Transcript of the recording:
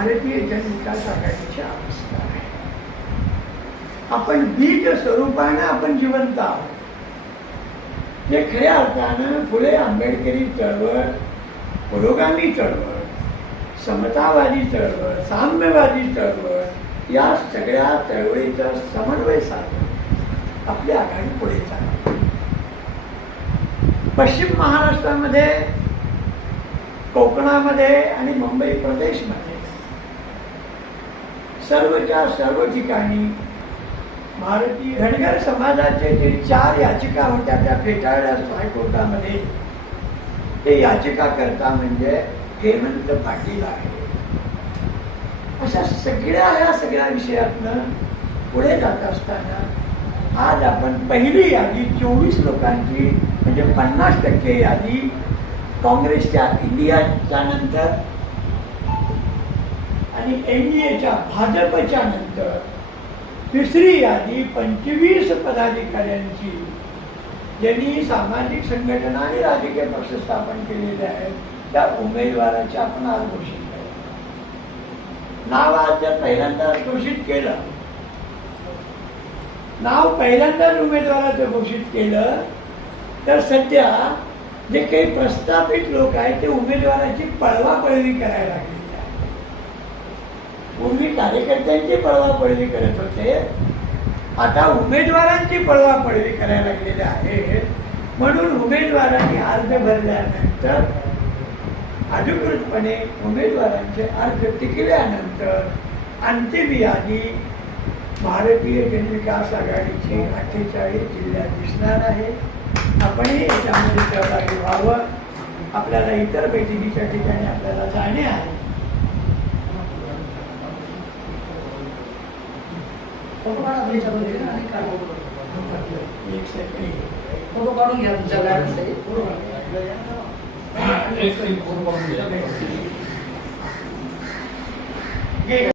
भारतीय जनविकास आघाडीची अवस्था आहे. आपण बीज स्वरूपानं आपण जिवंत आहोत. हे खऱ्या अर्थानं फुले आंबेडकरी चळवळ, पुरोगामी चळवळ, समतावादी चळवळ, साम्यवादी चळवळ या सगळ्या चळवळीचा समन्वय साधून आपली आघाडी पुढे चालली. पश्चिम महाराष्ट्रामध्ये, कोकणामध्ये आणि मुंबई प्रदेशमध्ये सर्वच्या सर्व ठिकाणी भारतीय धनगर समाजाचे जे 4 याचिका होत्या त्या फेटाळल्या हायकोर्टामध्ये. ते याचिकाकर्ता म्हणजे हेमंत पाटील आहे. अशा ह्या सगळ्या विषयातनं पुढे जात असताना आज आपण पहिली यादी 24 लोकांची म्हणजे 50% यादी काँग्रेसच्या इंडियाच्या नंतर आणि एनडीएच्या भाजपच्या नंतर तिसरी यादी 25 पदाधिकाऱ्यांची ज्यांनी सामाजिक संघटना आणि राजकीय पक्ष स्थापन केलेले आहेत त्या उमेदवाराचे आपण आज घोषित केलं. नाव आज जर पहिल्यांदा घोषित केलं, नाव पहिल्यांदाच उमेदवाराचं घोषित केलं तर सध्या जे काही प्रस्थापित लोक आहेत ते उमेदवाराची पळवापळवी करायला लागलेली आहे. पूर्वी कार्यकर्त्यांची पळवापळवी करत होते, आता उमेदवारांची पळवापळवी करायला लागलेली आहे. म्हणून उमेदवारांनी अर्ज भरल्यानंतर अधिकृतपणे उमेदवारांचे अर्ज टिकल्यानंतर अंतिम यादी भारतीय जनविकास आघाडीची 48 जिल्ह्यात दिसणार आहे. आपणही याच्यामध्ये सहभागी व्हावं. आपल्याला इतर बैठकीच्या ठिकाणी आपल्याला जाणे आहे. फोटो काढून घ्या तुमच्या